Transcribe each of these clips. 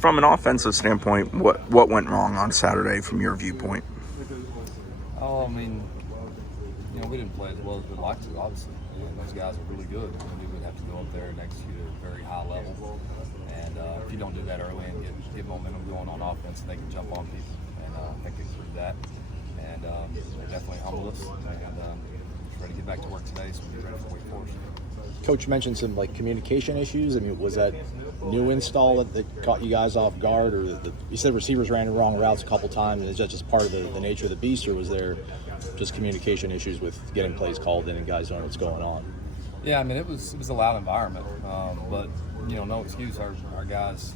From an offensive standpoint, what went wrong on Saturday from your viewpoint? Oh, I mean, we didn't play as well as we'd like to, obviously. And those guys are really good. We knew we'd have to go up there and execute at a very high level. And if you don't do that early and get momentum going on offense, they can jump on people. And I think they proved that. And they definitely humbled us. And just ready to get back to work today so we'll be ready for Wake Forest. Coach mentioned some communication issues. I mean, was that new install that caught you guys off guard, or you said receivers ran the wrong routes a couple times, and is that just part of the nature of the beast, or was there just communication issues with getting plays called in and guys knowing what's going on? Yeah, I mean, it was a loud environment, but no excuse. Our guys,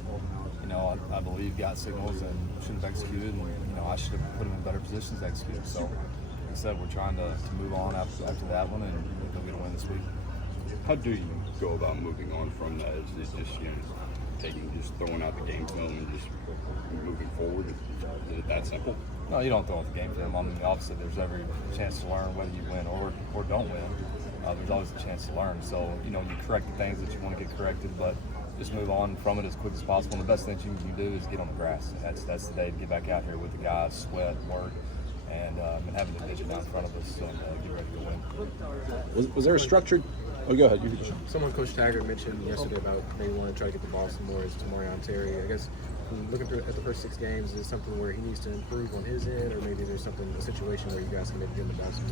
I believe got signals and should have executed, and I should have put them in better positions to execute. So, like I said, we're trying to move on after that one and go get a win this week. How do you go about moving on from that? Is it just throwing out the game film and just moving forward? Is it that simple? No, you don't throw out the game film. I mean, obviously, there's every chance to learn whether you win or don't win. There's always a chance to learn. So, you correct the things that you want to get corrected, but just move on from it as quick as possible. And the best thing you can do is get on the grass. And that's the day to get back out here with the guys, sweat, work, and having the division down in front of us and get ready to win. Was there a structured? Oh, go ahead. Someone Coach Taggart mentioned yesterday about maybe wanting to try to get the ball some more is Tamarion Terry. I guess looking at the first 6 games, is it something where he needs to improve on his end, or maybe there's a situation where you guys can maybe give him the ball some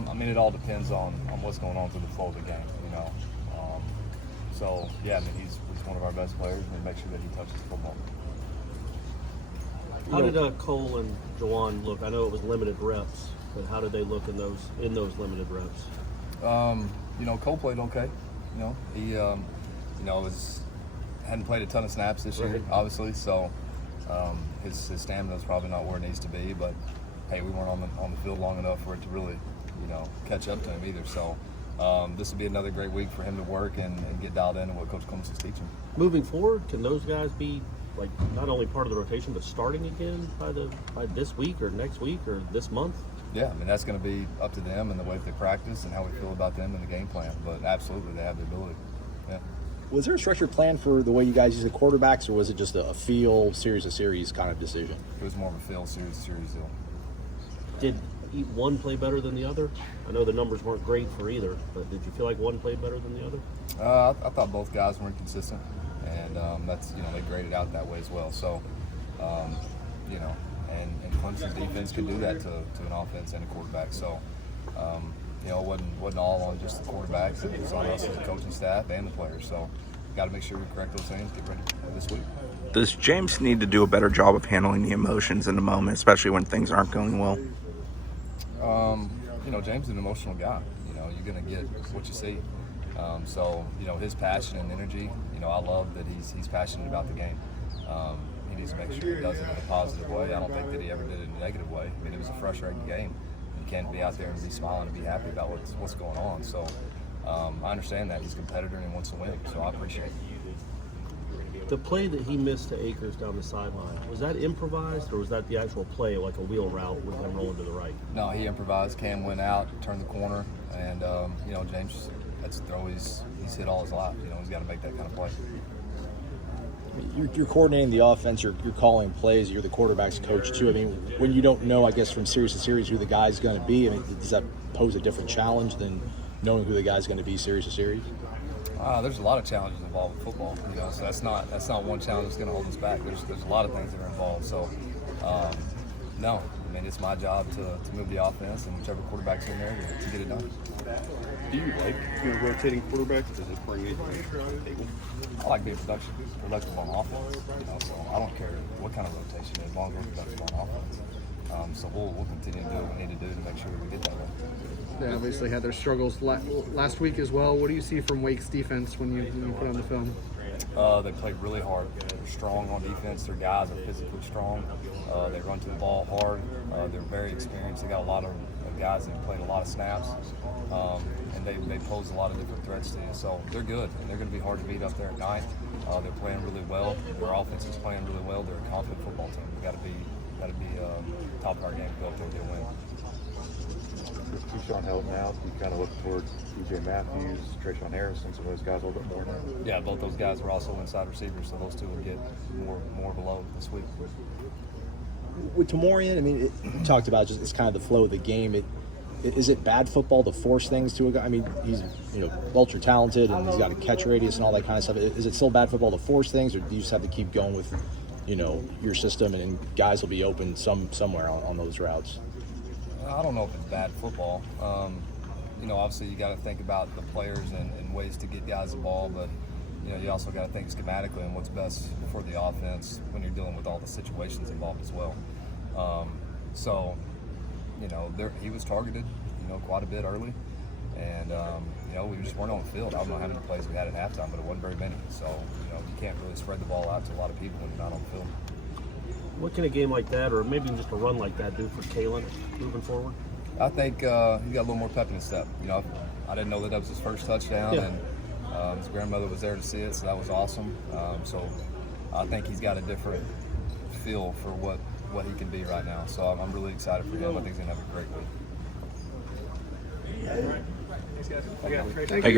more? I mean, it all depends on what's going on through the flow of the game, So, yeah, I mean, he's one of our best players, and make sure that he touches the football. How did Cole and Jawan look? I know it was limited reps, but how did they look in those limited reps? Cole played okay. He hadn't played a ton of snaps this year, obviously, so his stamina is probably not where it needs to be. But hey, we weren't on the field long enough for it to really, catch up to him either. So this would be another great week for him to work and get dialed in on what Coach Clemson's teaching. Moving forward, can those guys be not only part of the rotation but starting again by this week or next week or this month? Yeah, I mean, that's going to be up to them and the way that they practice and how we feel about them and the game plan. But absolutely, they have the ability. Yeah. Was there a structured plan for the way you guys use the quarterbacks, or was it just a feel, series to series kind of decision? It was more of a feel, series to series deal. Did one play better than the other? I know the numbers weren't great for either, but did you feel like one played better than the other? I thought both guys were inconsistent, and that's they graded out that way as well. So, and Clemson's defense could do that to an offense and a quarterback. So, it wasn't all on just the quarterbacks. It was on us as the coaching staff and the players. So, got to make sure we correct those things. Get ready for this week. Does James need to do a better job of handling the emotions in the moment, especially when things aren't going well? James is an emotional guy. You're going to get what you see. So, his passion and energy, I love that he's passionate about the game. He needs to make sure he does it in a positive way. I don't think that he ever did it in a negative way. I mean, it was a frustrating game. You can't be out there and be smiling and be happy about what's going on. So I understand that. He's a competitor and he wants to win, so I appreciate it. The play that he missed to Akers down the sideline, was that improvised or was that the actual play, like a wheel route with him rolling to the right? No, he improvised. Cam went out, turned the corner, and, James, that's a throw he's hit all his life. He's got to make that kind of play. You're coordinating the offense, you're calling plays, you're the quarterback's coach too. I mean, when you don't know, I guess, from series to series who the guy's going to be, I mean, does that pose a different challenge than knowing who the guy's going to be series to series? There's a lot of challenges involved with football, so that's not one challenge that's going to hold us back. There's a lot of things that are involved. So, no, I mean, it's my job to move the offense and whichever quarterback's in there to get it done. Do you like rotating quarterbacks? Does it bring it to the table? I like being productive on offense. So I don't care what kind of rotation, as long as we're productive on offense. So we'll continue to do what we need to do to make sure that we get that way. They obviously had their struggles last week as well. What do you see from Wake's defense when you put on the film? They played really hard. They're strong on defense. Their guys are physically strong. They run to the ball hard. They're very experienced. They got a lot of guys that played a lot of snaps, and they pose a lot of different threats to you. So they're good, and they're going to be hard to beat up there at night. They're playing really well. Their offense is playing really well. They're a confident football team. We've got to be top of our game to go up there and get a win. Trayshawn Helton out, you kind of look towards DJ Matthews, Trayshawn Harrison, some of those guys a little bit more now. Yeah, both those guys were also inside receivers, so those two would get more below this week. With Tamorian, I mean, you talked about just it's kind of the flow of the game. Is it bad football to force things to a guy? I mean, he's ultra talented and he's got a catch radius and all that kind of stuff. Is it still bad football to force things, or do you just have to keep going with your system and guys will be open somewhere on those routes? I don't know if it's bad football. Obviously you got to think about the players and ways to get guys the ball, but you also got to think schematically and what's best for the offense when you're dealing with all the situations involved as well. He was targeted, quite a bit early, and we just weren't on the field. I don't know how many plays we had at halftime, but it wasn't very many. So you can't really spread the ball out to a lot of people when you're not on the field. What can a game like that, or maybe just a run like that, do for Kalen moving forward? I think he got a little more pep in his step. I didn't know that was his first touchdown, and his grandmother was there to see it, so that was awesome. So I think he's got a different feel for what he can be right now. So I'm really excited for him. I think he's going to have a great week. Thank you.